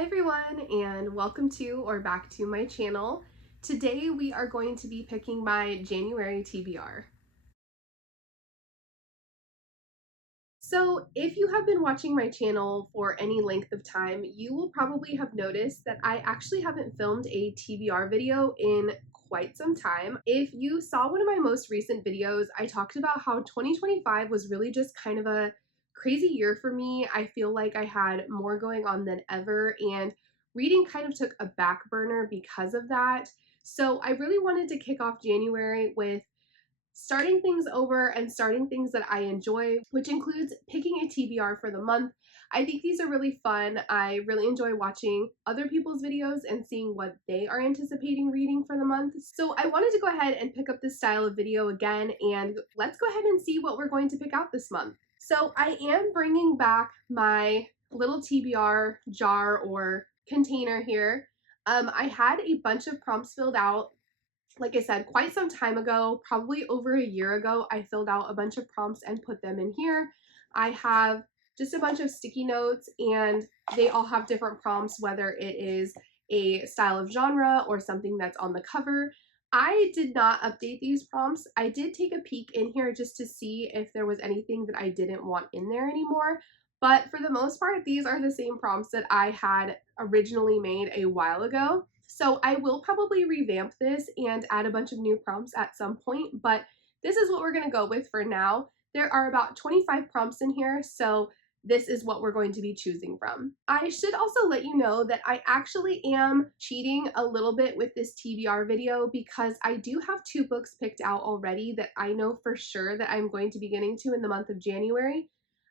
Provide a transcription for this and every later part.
Hi everyone, and welcome to or back to my channel. Today we are going to be picking my January TBR. So if you have been watching my channel for any length of time, you will probably have noticed that I actually haven't filmed a TBR video in quite some time. If you saw one of my most recent videos, I talked about how 2025 was really just kind of a crazy year for me. I feel like I had more going on than ever, and reading kind of took a back burner because of that. So I really wanted to kick off January with starting things over and starting things that I enjoy, which includes picking a TBR for the month. I think these are really fun. I really enjoy watching other people's videos and seeing what they are anticipating reading for the month. So I wanted to go ahead and pick up this style of video again, and let's go ahead and see what we're going to pick out this month. So I am bringing back my little TBR jar or container here. I had a bunch of prompts filled out. Like I said, quite some time ago, probably over a year ago, I filled out a bunch of prompts and put them in here. I have just a bunch of sticky notes, and they all have different prompts, whether it is a style of genre or something that's on the cover. I did not update these prompts. I did take a peek in here just to see if there was anything that I didn't want in there anymore. But for the most part, these are the same prompts that I had originally made a while ago. So I will probably revamp this and add a bunch of new prompts at some point, but this is what we're going to go with for now. There are about 25 prompts in here, so this is what we're going to be choosing from. I should also let you know that I actually am cheating a little bit with this TBR video because I do have 2 books picked out already that I know for sure that I'm going to be getting to in the month of January.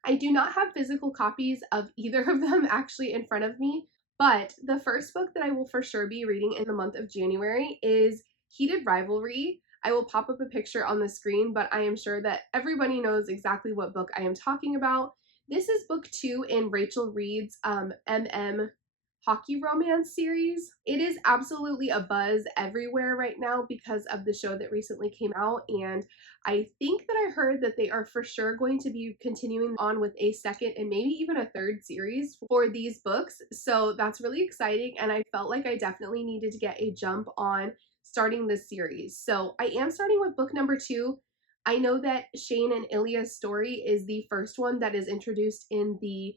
I do not have physical copies of either of them actually in front of me, but the first book that I will for sure be reading in the month of January is Heated Rivalry. I will pop up a picture on the screen, but I am sure that everybody knows exactly what book I am talking about. This is book 2 in Rachel Reed's MM hockey romance series. It is absolutely a buzz everywhere right now because of the show that recently came out, and I think that I heard that they are for sure going to be continuing on with a second and maybe even a third series for these books. So that's really exciting, and I felt like I definitely needed to get a jump on starting this series. So I am starting with book number 2. I know that Shane and Ilya's story is the first one that is introduced in the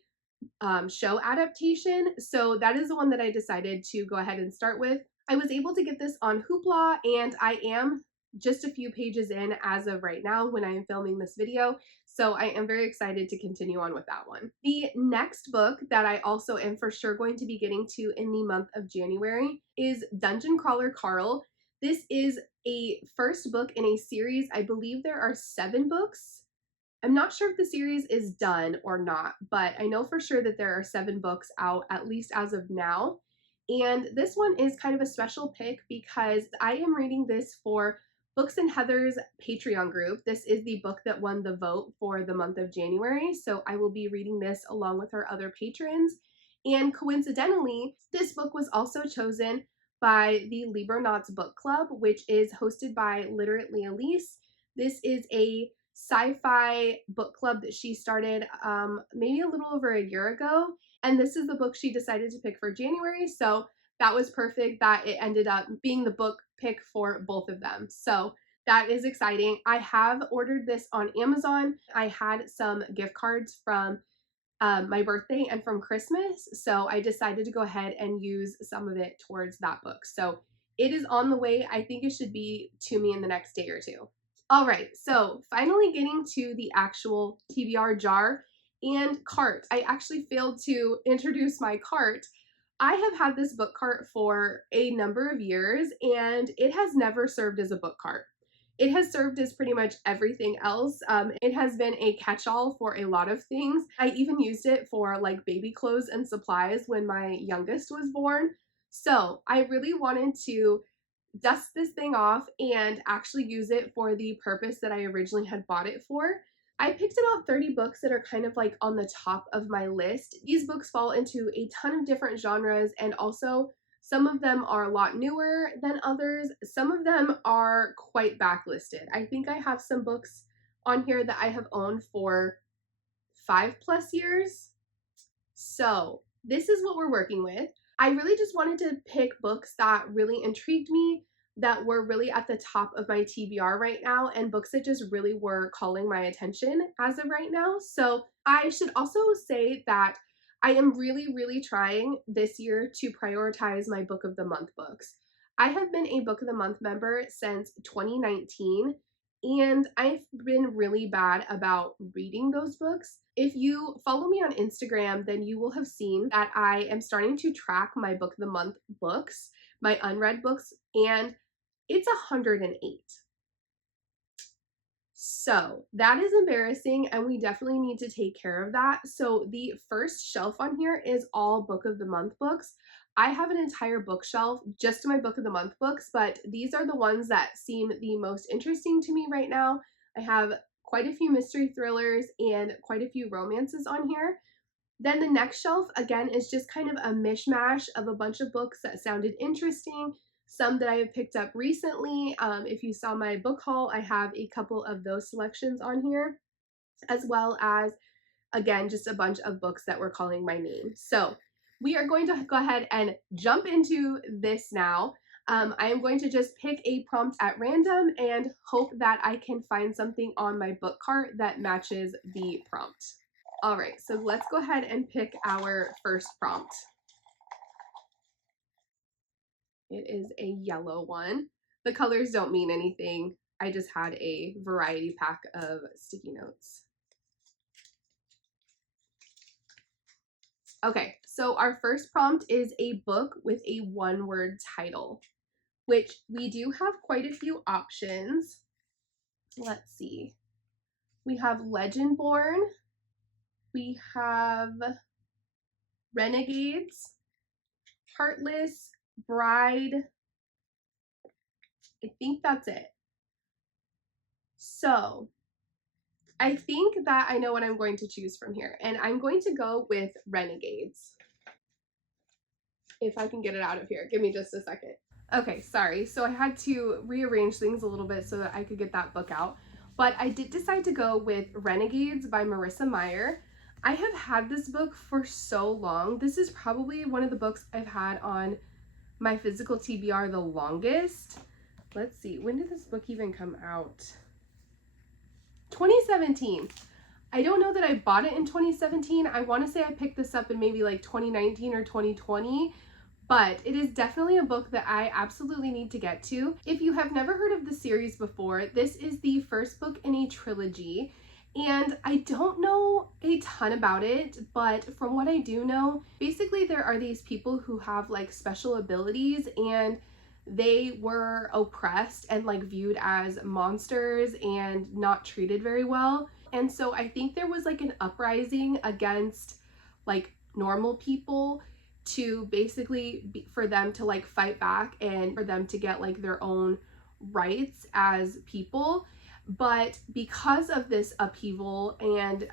show adaptation. So that is the one that I decided to go ahead and start with. I was able to get this on Hoopla, and I am just a few pages in as of right now when I am filming this video. So I am very excited to continue on with that one. The next book that I also am for sure going to be getting to in the month of January is Dungeon Crawler Carl. This is a first book in a series. I believe there are 7 books. I'm not sure if the series is done or not, but I know for sure that there are 7 books out, at least as of now. And this one is kind of a special pick because I am reading this for Books and Heather's Patreon group. This is the book that won the vote for the month of January, so I will be reading this along with her other patrons. And coincidentally, this book was also chosen by the Libronauts Book Club, which is hosted by Literately Elise. This is a sci-fi book club that she started maybe a little over a year ago, and this is the book she decided to pick for January, so that was perfect that it ended up being the book pick for both of them. So that is exciting. I have ordered this on Amazon. I had some gift cards from my birthday and from Christmas, so I decided to go ahead and use some of it towards that book. So it is on the way. I think it should be to me in the next day or 2. All right, so finally getting to the actual TBR jar and cart. I actually failed to introduce my cart. I have had this book cart for a number of years, and it has never served as a book cart. It has served as pretty much everything else. It has been a catch-all for a lot of things. I even used it for like baby clothes and supplies when my youngest was born. So I really wanted to dust this thing off and actually use it for the purpose that I originally had bought it for. I picked about 30 books that are kind of like on the top of my list. These books fall into a ton of different genres, and also some of them are a lot newer than others. Some of them are quite backlisted. I think I have some books on here that I have owned for 5+ years. So this is what we're working with. I really just wanted to pick books that really intrigued me, that were really at the top of my TBR right now, and books that just really were calling my attention as of right now. So I should also say that I am really, really trying this year to prioritize my book of the month books. I have been a book of the month member since 2019, and I've been really bad about reading those books. If you follow me on Instagram, then you will have seen that I am starting to track my book of the month books, my unread books, and it's 108. So that is embarrassing, and we definitely need to take care of that. So the first shelf on here is all book of the month books. I have an entire bookshelf just to my book of the month books, but these are the ones that seem the most interesting to me right now. I have quite a few mystery thrillers and quite a few romances on here. Then the next shelf, again, is just kind of a mishmash of a bunch of books that sounded interesting, some that I have picked up recently. If you saw my book haul, I have a couple of those selections on here, as well as, again, just a bunch of books that were calling my name. So we are going to go ahead and jump into this now. I am going to just pick a prompt at random and hope that I can find something on my book cart that matches the prompt. All right, so let's go ahead and pick our first prompt. It is a yellow one. The colors don't mean anything. I just had a variety pack of sticky notes. Okay, so our first prompt is a book with a one-word title, which we do have quite a few options. Let's see. We have Legendborn. We have Renegades, Heartless, Bride. I think that's it. So I think that I know what I'm going to choose from here, and I'm going to go with Renegades. If I can get it out of here. Give me just a second. Okay, sorry. So I had to rearrange things a little bit so that I could get that book out. But I did decide to go with Renegades by Marissa Meyer. I have had this book for so long. This is probably one of the books I've had on my physical TBR the longest. Let's see, when did this book even come out? 2017. I don't know that I bought it in 2017. I want to say I picked this up in maybe like 2019 or 2020, but it is definitely a book that I absolutely need to get to. If you have never heard of the series before, this is the first book in a trilogy, and I don't know a ton about it, but from what I do know, basically there are these people who have like special abilities, and they were oppressed and like viewed as monsters and not treated very well. And so I think there was like an uprising against like normal people to basically for them to like fight back and for them to get like their own rights as people. But because of this upheaval and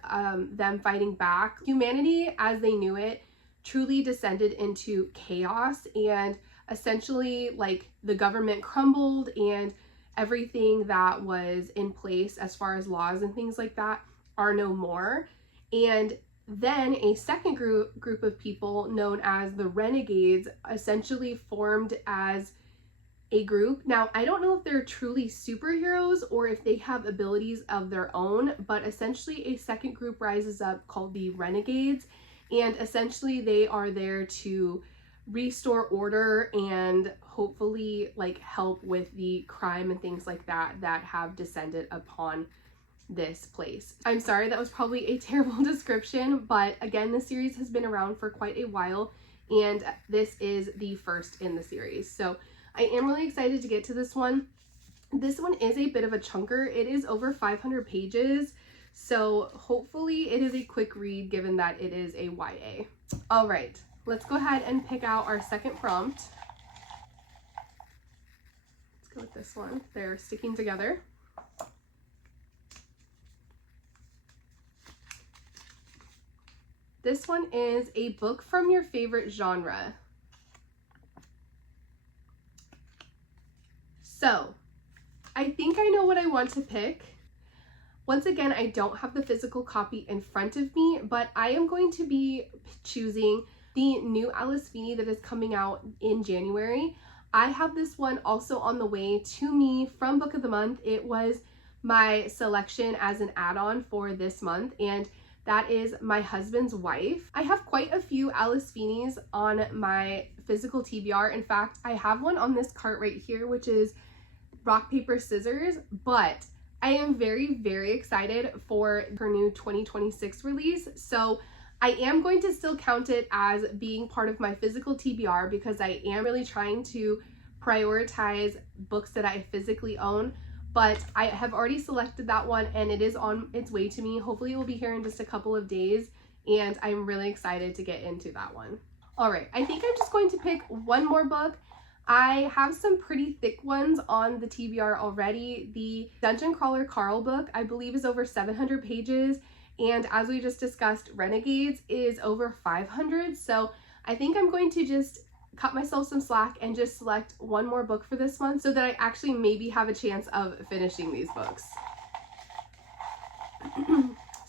them fighting back, humanity as they knew it truly descended into chaos, and essentially like the government crumbled and everything that was in place as far as laws and things like that are no more. And then a second group of people known as the Renegades essentially formed as a group. Now, I don't know if they're truly superheroes or if they have abilities of their own, but essentially a second group rises up called the Renegades, and essentially they are there to restore order and hopefully like help with the crime and things like that that have descended upon this place. I'm sorry, that was probably a terrible description, but again, the series has been around for quite a while, and this is the first in the series. So I am really excited to get to this one. This one is a bit of a chunker. It is over 500 pages, so hopefully it is a quick read given that it is a YA. All right, let's go ahead and pick out our second prompt. Let's go with this one. They're sticking together. This one is a book from your favorite genre. So I think I know what I want to pick. Once again, I don't have the physical copy in front of me, but I am going to be choosing the new Alice Feeney that is coming out in January. I have this one also on the way to me from Book of the Month. It was my selection as an add-on for this month, and that is My Husband's Wife. I have quite a few Alice Feeneys on my physical TBR. In fact, I have one on this cart right here, which is Rock, Paper, Scissors, but I am very, very excited for her new 2026 release. So I am going to still count it as being part of my physical TBR because I am really trying to prioritize books that I physically own. But I have already selected that one and it is on its way to me. Hopefully it will be here in just a couple of days, and I'm really excited to get into that one. All right, I think I'm just going to pick one more book. I have some pretty thick ones on the TBR already. The Dungeon Crawler Carl book, I believe, is over 700 pages. And as we just discussed, Renegades is over 500. So I think I'm going to just cut myself some slack and just select one more book for this month so that I actually maybe have a chance of finishing these books.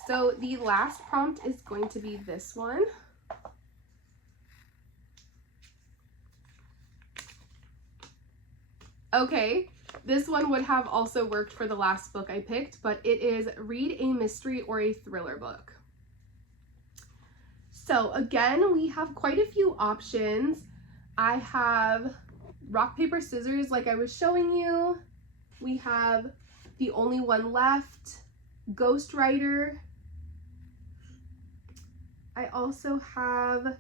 So the last prompt is going to be this one. Okay, this one would have also worked for the last book I picked, but it is read a mystery or a thriller book. So again, we have quite a few options. I have Rock, Paper, Scissors, like I was showing you. We have The Only One Left, Ghostwriter. I also have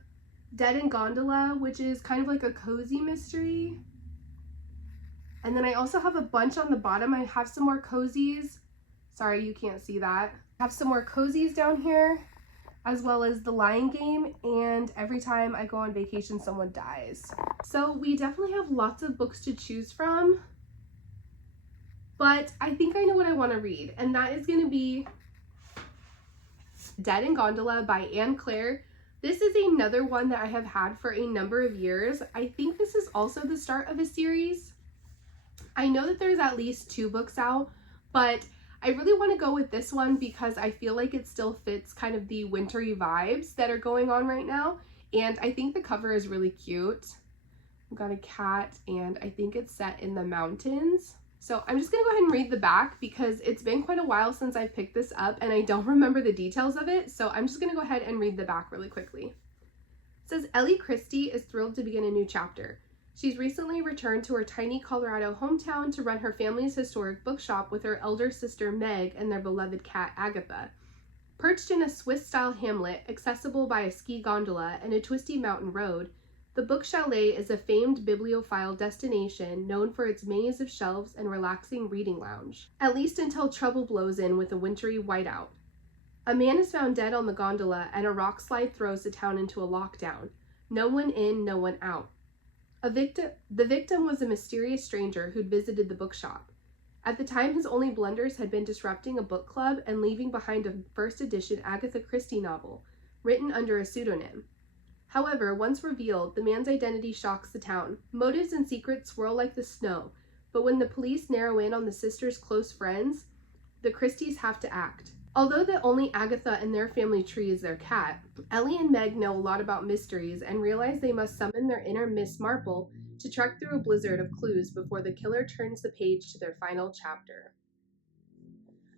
Dead in Gondola, which is kind of like a cozy mystery. And then I also have a bunch on the bottom. I have some more cozies. Sorry, you can't see that. I have some more cozies down here, as well as The Lying Game and Every Time I Go on Vacation, Someone Dies. So we definitely have lots of books to choose from, but I think I know what I want to read, and that is going to be Dead in Gondola by Anne Claire. This is another one that I have had for a number of years. I think this is also the start of a series. I know that there's at least 2 books out, but I really want to go with this one because I feel like it still fits kind of the wintry vibes that are going on right now. And I think the cover is really cute. I've got a cat and I think it's set in the mountains. So I'm just gonna go ahead and read the back because it's been quite a while since I picked this up and I don't remember the details of it. So I'm just gonna go ahead and read the back really quickly. It says, Ellie Christie is thrilled to begin a new chapter. She's recently returned to her tiny Colorado hometown to run her family's historic bookshop with her elder sister Meg and their beloved cat Agatha. Perched in a Swiss-style hamlet, accessible by a ski gondola and a twisty mountain road, the Book Chalet is a famed bibliophile destination known for its maze of shelves and relaxing reading lounge, at least until trouble blows in with a wintry whiteout. A man is found dead on the gondola and a rock slide throws the town into a lockdown. No one in, no one out. The victim was a mysterious stranger who'd visited the bookshop. At the time, his only blunders had been disrupting a book club and leaving behind a first edition Agatha Christie novel, written under a pseudonym. However, once revealed, the man's identity shocks the town. Motives and secrets swirl like the snow, but when the police narrow in on the sisters' close friends, the Christies have to act. Although the only Agatha in their family tree is their cat, Ellie and Meg know a lot about mysteries and realize they must summon their inner Miss Marple to trek through a blizzard of clues before the killer turns the page to their final chapter.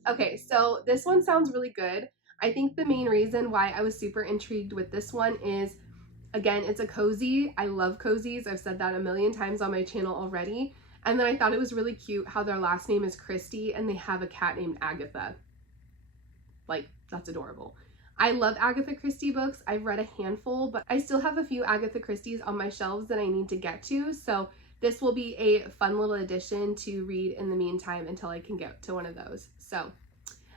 Okay, so this one sounds really good. I think the main reason why I was super intrigued with this one is, again, it's a cozy. I love cozies. I've said that a million times on my channel already. And then I thought it was really cute how their last name is Christie and they have a cat named Agatha. Like, that's adorable. I love Agatha Christie books. I've read a handful, but I still have a few Agatha Christies on my shelves that I need to get to. So this will be a fun little addition to read in the meantime until I can get to one of those. So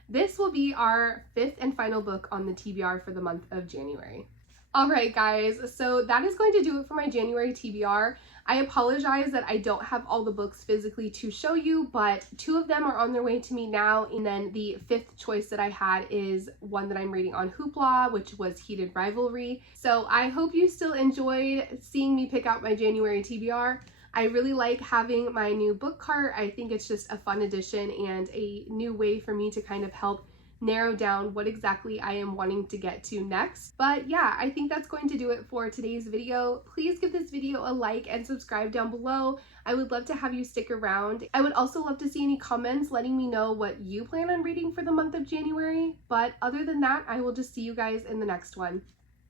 this will be our 5th and final book on the TBR for the month of January. All right, guys, so that is going to do it for my January TBR. I apologize that I don't have all the books physically to show you, but 2 of them are on their way to me now, and then the 5th choice that I had is one that I'm reading on Hoopla, which was Heated Rivalry. So I hope you still enjoyed seeing me pick out my January TBR. I really like having my new book cart. I think it's just a fun addition and a new way for me to kind of help narrow down what exactly I am wanting to get to next. But yeah, I think that's going to do it for today's video. Please give this video a like and subscribe down below. I would love to have you stick around. I would also love to see any comments letting me know what you plan on reading for the month of January. But other than that, I will just see you guys in the next one.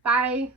Bye!